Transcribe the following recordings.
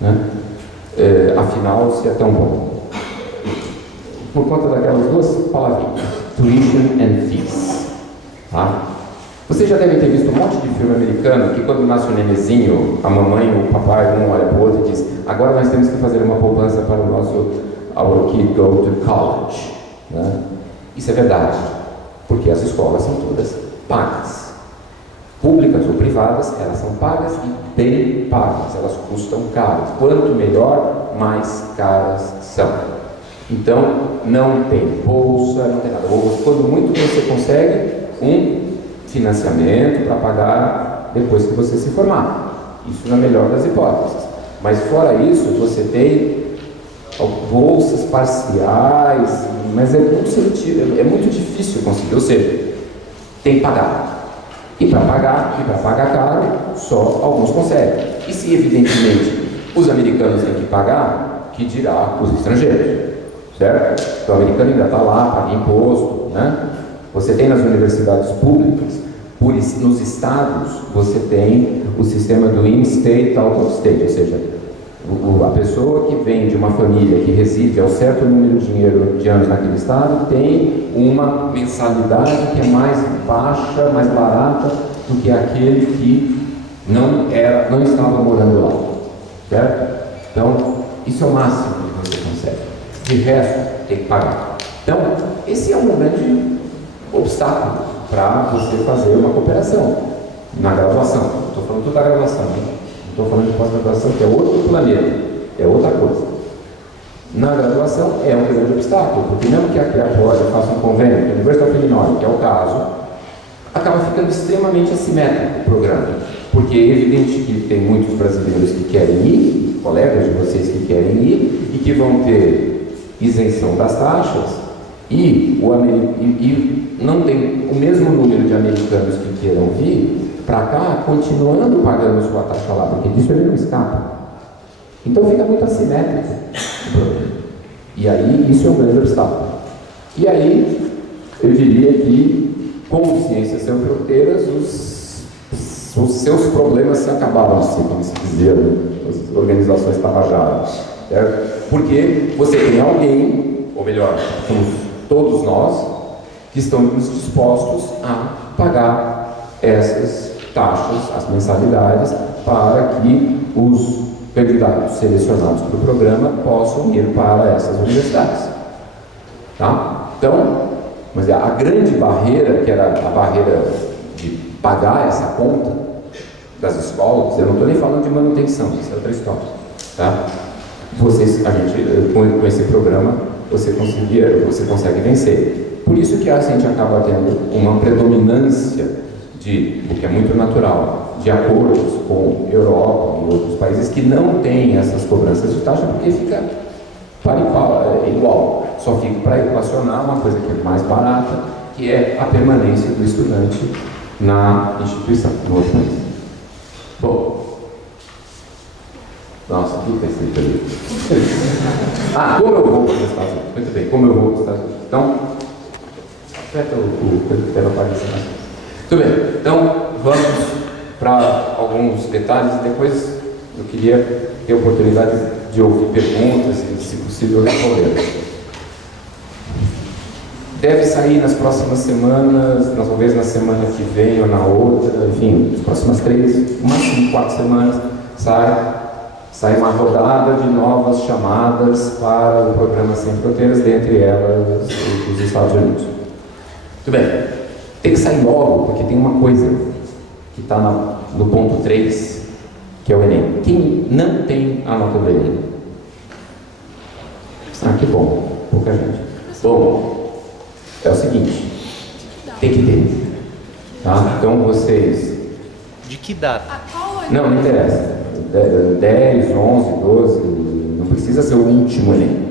né? Afinal, se é tão bom. Por conta daquelas duas palavrinhas, tuition and fees. Tá? Vocês já devem ter visto um monte de filme americano que quando nasce um nenezinho, a mamãe ou o papai, um olha para o outro e diz: agora nós temos que fazer uma poupança para o nosso our kid go to college. Né? Isso é verdade, porque as escolas são todas pagas. Públicas ou privadas, elas são pagas e bem pagas, elas custam caro. Quanto melhor, mais caras são. Então, não tem bolsa, não tem nada. Ou quando muito você consegue um financiamento para pagar depois que você se formar. Isso na melhor das hipóteses. Mas fora isso, você tem bolsas parciais, mas é muito difícil conseguir. Ou seja, tem que pagar. E para pagar caro, só alguns conseguem. E se evidentemente os americanos têm que pagar, que dirá os estrangeiros? Certo? Então o americano ainda está lá, paga imposto, né? Você tem nas universidades públicas, nos estados, você tem o sistema do in-state, out-of-state, ou seja, a pessoa que vem de uma família que reside ao certo número de anos naquele estado tem uma mensalidade que é mais baixa, mais barata do que aquele que não estava morando lá, certo? Então, isso é o máximo que você consegue. De resto, tem que pagar. Então, esse é um grande obstáculo para você fazer uma cooperação na graduação. Estou falando tudo da graduação, hein? Não estou falando de pós-graduação, que é outro planeta, é outra coisa. Na graduação é um grande obstáculo, porque mesmo que a Criatória faça um convênio com a Universidade of Illinois, que é o caso, acaba ficando extremamente assimétrico o programa, porque é evidente que tem muitos brasileiros que querem ir, colegas de vocês que querem ir, e que vão ter isenção das taxas, e não tem o mesmo número de americanos que queiram vir para cá, continuando pagando sua taxa lá, porque disso ele não escapa. Então fica muito assimétrico o problema. E aí, isso é um grande obstáculo. E aí, eu diria que, com Ciências Sem Fronteiras, os seus problemas se acabaram-se, como se dizia, as organizações tabajaras, certo? Porque você tem alguém, ou melhor, somos todos nós, que estamos dispostos a pagar essas taxas, as mensalidades, para que os candidatos selecionados para o programa possam ir para essas universidades. Tá? Então, mas a grande barreira, que era a barreira de pagar essa conta das escolas, eu não estou nem falando de manutenção, isso é outra história. Tá? Com esse programa, você consegue vencer. Por isso que a gente acaba tendo uma predominância o que é muito natural, de acordos com Europa e outros países que não têm essas cobranças de taxa, porque fica igual, só fica para equacionar uma coisa que é mais barata, que é a permanência do estudante na instituição, no outro país. Bom, nossa, o que é isso aí? Como eu vou para os Estados Unidos? Muito bem, como eu vou para os Estados Unidos? Então, aperta o pelo aparecer. Muito bem, então vamos para alguns detalhes e depois eu queria ter a oportunidade de ouvir perguntas e, se possível, responder. Deve sair nas próximas semanas, talvez na semana que vem ou na outra, enfim, nas próximas 3, máximo 4 semanas, sai uma rodada de novas chamadas para o programa Sem Fronteiras, dentre elas os Estados Unidos. Muito bem. Tem que sair logo, porque tem uma coisa que está no ponto 3, que é o Enem. Quem não tem a nota do Enem? Que bom, pouca gente. Bom, é o seguinte, tem que ter. Tá? Então vocês... De que data? Não interessa. 10, 11, 12, não precisa ser o último Enem.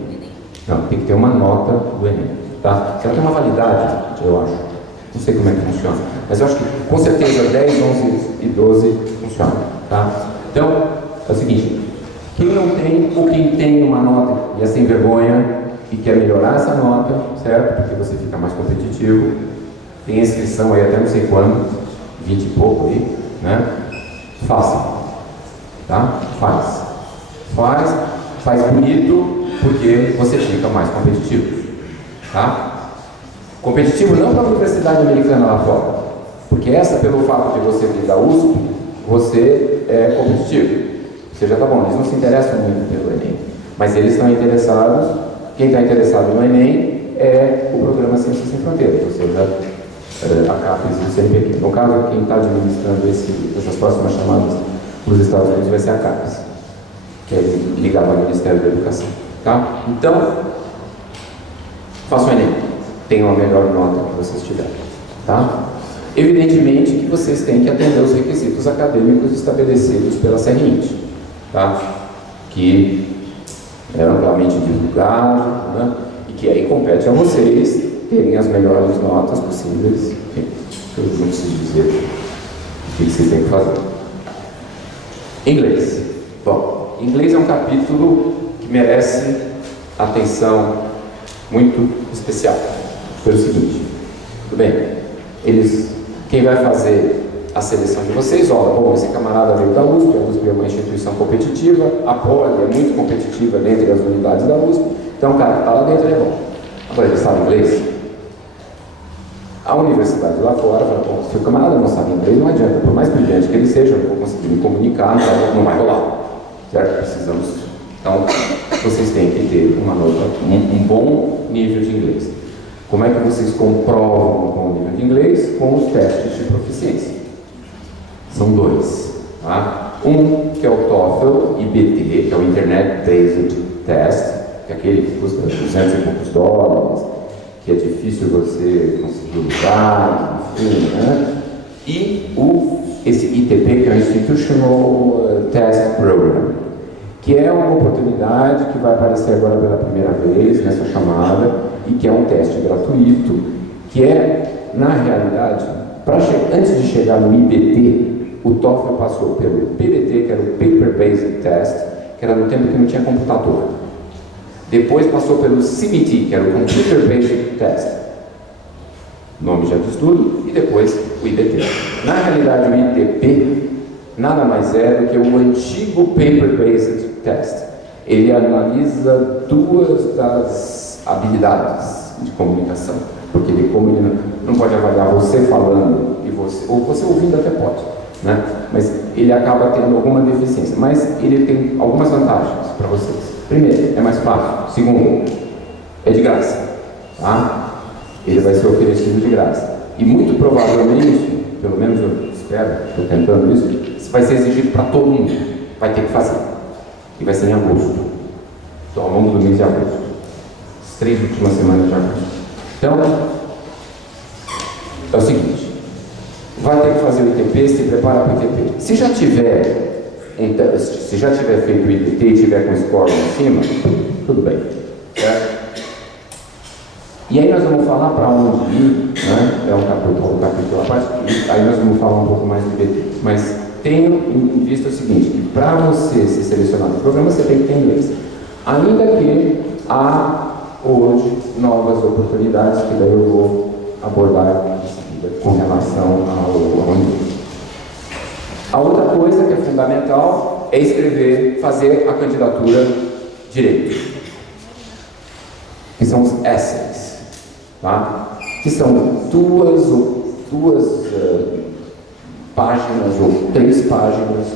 Não, tem que ter uma nota do Enem. Tá? Ela tem uma validade, eu acho. Não sei como é que funciona, mas eu acho que com certeza 10, 11 e 12 funciona, tá? Então, é o seguinte, quem não tem ou quem tem uma nota e é sem vergonha e quer melhorar essa nota, certo? Porque você fica mais competitivo, tem inscrição aí até não sei quando, 20 e pouco aí, né? Faça, tá? faz bonito, porque você fica mais competitivo. Tá? Competitivo não para a universidade americana lá fora, porque essa, pelo fato de você vir da USP, você é competitivo. Você já tá bom, eles não se interessam muito pelo Enem, mas eles estão interessados, quem está interessado no Enem é o programa Ciências Sem Fronteiras, ou seja, a CAPES e o CNPq. No caso, quem está administrando essas próximas chamadas para os Estados Unidos vai ser a CAPES, que é ligado ao Ministério da Educação. Tá? Então, façam o Enem, tenham a melhor nota que vocês tiverem. Tá? Evidentemente que vocês têm que atender os requisitos acadêmicos estabelecidos pela CRINT, tá? Que é amplamente divulgado, né? E que aí compete a vocês terem as melhores notas possíveis. Enfim, eu não preciso dizer o que vocês têm que fazer. Inglês. Bom, inglês é um capítulo que merece atenção muito especial. Pelo seguinte, tudo bem, quem vai fazer a seleção de vocês, olha, bom, esse camarada veio da USP, a USP é uma instituição competitiva, a Poli é muito competitiva dentre as unidades da USP, então o cara que está lá dentro é bom. Agora ele sabe inglês? A universidade lá fora fala, bom, se o camarada não sabe inglês, não adianta, por mais brilhante que ele seja, eu não vou conseguir me comunicar, não vai rolar, certo? Precisamos, então, vocês têm que ter uma nota, um bom nível de inglês. Como é que vocês comprovam um bom nível de inglês? Com os testes de proficiência. São dois. Tá? Um que é o TOEFL IBT, que é o Internet Based Test, que é aquele que custa 200 e poucos dólares, que é difícil você conseguir usar, enfim, né? E esse ITP, que é o Institutional Test Program, que é uma oportunidade que vai aparecer agora pela primeira vez nessa chamada, e que é um teste gratuito, que é, na realidade, antes de chegar no IBT, o TOEFL passou pelo PBT, que era o Paper Based Test, que era no tempo que não tinha computador. Depois passou pelo CBT, que era o Computer Based Test, nome já diz tudo, e depois o IBT. Na realidade, o ITP nada mais é do que o antigo Paper Based Test. Ele analisa duas das habilidades de comunicação, porque como ele não pode avaliar você falando e ou você ouvindo até pode, né? Mas ele acaba tendo alguma deficiência, mas ele tem algumas vantagens para vocês. Primeiro, é mais fácil. Segundo, é de graça, tá? Ele vai ser oferecido de graça e muito provavelmente, pelo menos eu espero, estou tentando isso vai ser exigido para todo mundo, vai ter que fazer e vai ser em agosto, então ao longo do mês de agosto. 3 últimas semanas de agosto. Então, é o seguinte, vai ter que fazer o ITP, se prepara para o ITP. Se já tiver feito o ITP e tiver com score em cima, tudo bem. Certo? E aí nós vamos falar para onde ir, né? É um capítulo à parte, e aí nós vamos falar um pouco mais do ITP. Mas tenham em vista o seguinte, que para você se selecionar no programa, você tem que ter inglês. Ainda que há hoje novas oportunidades que daí eu vou abordar em seguida com relação ao inglês. A outra coisa que é fundamental é fazer a candidatura direito, que são os essays, tá? Que são duas páginas ou 3 páginas,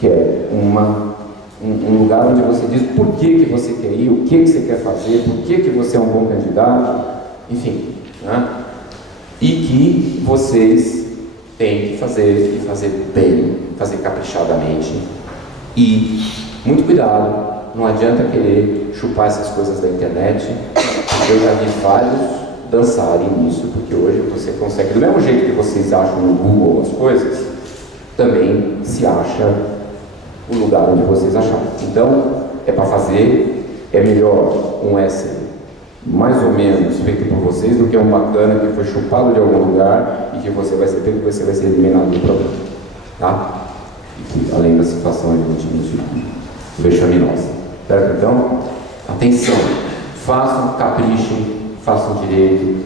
que é um lugar onde você diz por que você quer ir, o que você quer fazer, por que você é um bom candidato, enfim, né? E que vocês têm que fazer bem, fazer caprichadamente e muito cuidado, não adianta querer chupar essas coisas da internet. Eu já vi vários dançarem nisso, porque hoje você consegue, do mesmo jeito que vocês acham no Google as coisas, também se acha o lugar onde vocês acharam. Então, é para fazer, é melhor um essay mais ou menos feito por vocês do que um bacana que foi chupado de algum lugar e que você vai ser pego e você vai ser eliminado do programa. Tá? E que, além da situação, evidentemente, vexaminosa. Certo? Então, atenção, façam, caprichem, façam direito,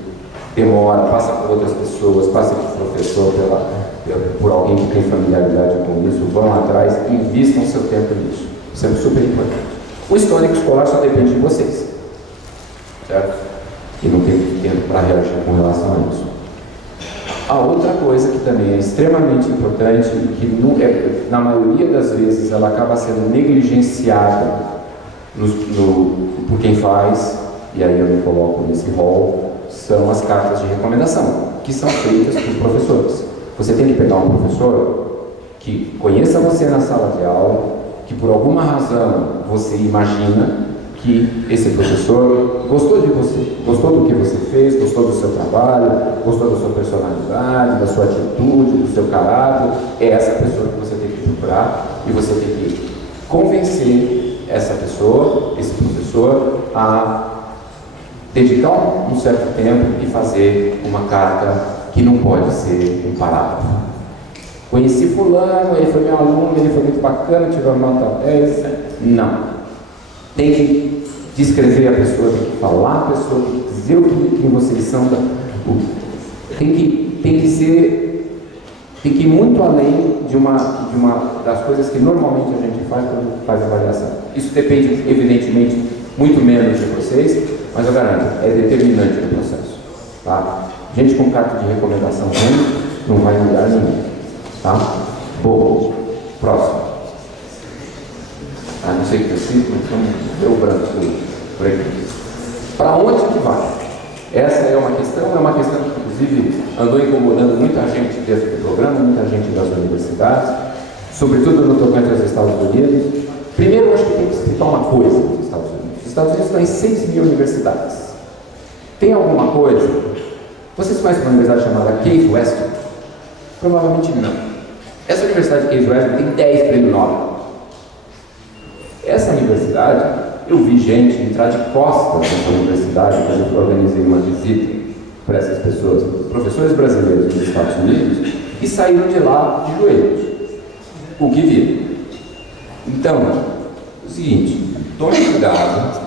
demora, passa por outras pessoas, passa por professor, por alguém que tem familiaridade com isso, vão atrás, invistam seu tempo nisso. Isso é super importante. O histórico escolar só depende de vocês, certo? E não tem tempo para reagir com relação a isso. A outra coisa que também é extremamente importante, que na maioria das vezes ela acaba sendo negligenciada por quem faz, e aí eu me coloco nesse rol, são as cartas de recomendação, que são feitas por professores. Você tem que pegar um professor que conheça você na sala de aula, que por alguma razão você imagina que esse professor gostou de você, gostou do que você fez, gostou do seu trabalho, gostou da sua personalidade, da sua atitude, do seu caráter. É essa pessoa que você tem que procurar e você tem que convencer essa pessoa, esse professor, a dedicar um certo tempo e fazer uma carta que não pode ser um parágrafo. Conheci fulano, ele foi meu aluno, ele foi muito bacana, tirou nota 10. Não. Tem que descrever a pessoa, tem que falar a pessoa, tem que dizer quem vocês são. Tem que ir muito além de uma das coisas que normalmente a gente faz quando faz avaliação. Isso depende, evidentemente, muito menos de vocês, mas eu garanto, é determinante no processo. Tá? Gente com carta de recomendação ruim não vai mudar ninguém. Tá? Bom, próximo. Não sei o que eu sinto, então deu branco por aqui. Para onde que vai? Essa é uma questão que inclusive andou incomodando muita gente dentro do programa, muita gente das universidades, sobretudo no tocante aos Estados Unidos. Primeiro, eu acho que tem que explicar uma coisa nos Estados Unidos. Os Estados Unidos têm 6 mil universidades. Tem alguma coisa? Vocês conhecem uma universidade chamada Case Western? Provavelmente não. Essa universidade de Case Western tem 10 prêmios Nobel. Essa universidade, eu vi gente entrar de costas nessa universidade quando eu organizei uma visita para essas pessoas, professores brasileiros dos Estados Unidos, e saíram de lá de joelhos, o que viram. Então, o seguinte, tome cuidado,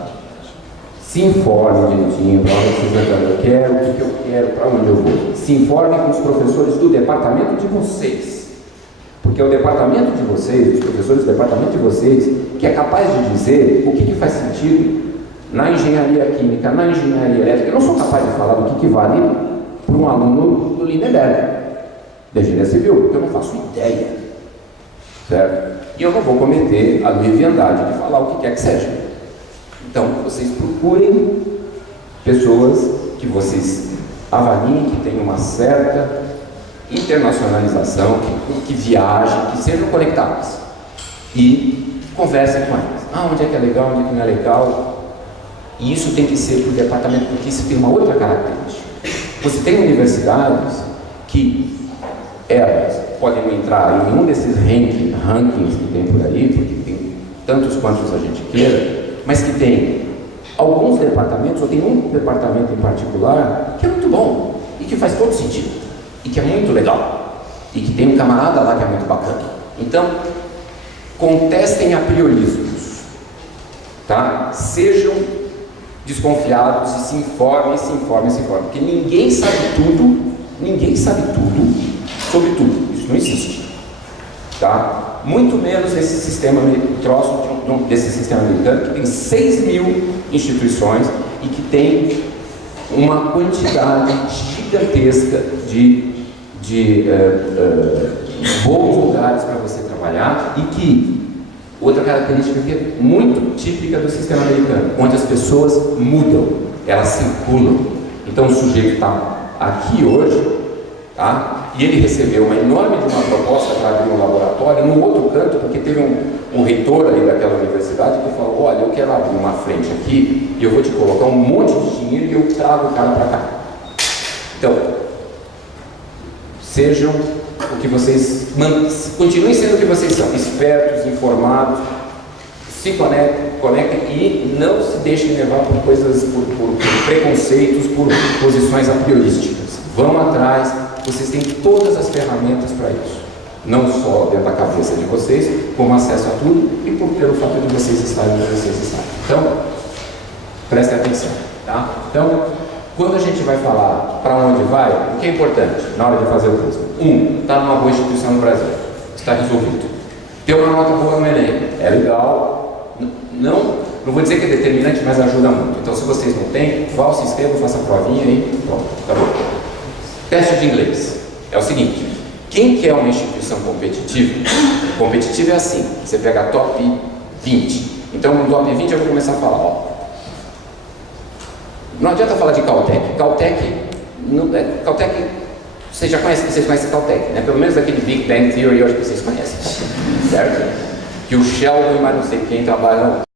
se informe direitinho para onde você vai, eu quero, o que eu quero, para onde eu vou. Se informe com os professores do departamento de vocês. Porque é o departamento de vocês, os professores do departamento de vocês, que é capaz de dizer o que faz sentido na engenharia química, na engenharia elétrica. Eu não sou capaz de falar do que vale para um aluno do Lindenberg, da engenharia civil, porque eu não faço ideia. Certo? E eu não vou cometer a leviandade de falar o que quer que seja. Então, vocês procurem pessoas que vocês avaliem, que tenham uma certa internacionalização, que viajem, que sejam conectadas e conversem com elas. Onde é que é legal, onde é que não é legal. E isso tem que ser para o departamento, porque isso tem uma outra característica. Você tem universidades que elas podem não entrar em nenhum desses rankings que tem por aí, porque tem tantos quantos a gente queira, mas que tem alguns departamentos, ou tem um departamento em particular, que é muito bom e que faz todo sentido. E que é muito legal, e que tem um camarada lá que é muito bacana. Então, contestem apriorismos, tá? Sejam desconfiados e se informem, porque ninguém sabe tudo sobre tudo, isso não existe, tá? Muito menos esse sistema, desse sistema americano, que tem 6 mil instituições e que tem uma quantidade gigantesca de bons lugares para você trabalhar, e que, outra característica que é muito típica do sistema americano, onde as pessoas mudam, elas circulam. Então o sujeito está aqui hoje, tá? E ele recebeu uma enorme de uma proposta para abrir um laboratório no outro canto, porque teve um reitor ali daquela universidade que falou: olha, eu quero abrir uma frente aqui e eu vou te colocar um monte de dinheiro e eu trago o cara para cá. Então, sejam o que vocês, continuem sendo o que vocês são, espertos, informados, se conectem e não se deixem levar por coisas, por preconceitos, por posições apriorísticas. Vão atrás, vocês têm todas as ferramentas para isso. Não só dentro da cabeça de vocês, como acesso a tudo e pelo fato de vocês estarem onde vocês estão. Então, prestem atenção, tá? Então, quando a gente vai falar para onde vai, o que é importante na hora de fazer o curso? Está numa boa instituição no Brasil, está resolvido. Ter uma nota boa no Enem é legal, não vou dizer que é determinante, mas ajuda muito. Então, se vocês não têm, vá, se inscrevam, faça a provinha e pronto, tá bom? Teste de inglês. É o seguinte, quem quer uma instituição competitiva, competitiva é assim, você pega a top 20. Então, no top 20 eu vou começar a falar, ó. Não adianta falar de Caltech. Caltech, vocês conhecem Caltech, né? Pelo menos aquele Big Bang Theory, eu acho que vocês conhecem, certo? Que o Sheldon e mais não sei quem trabalham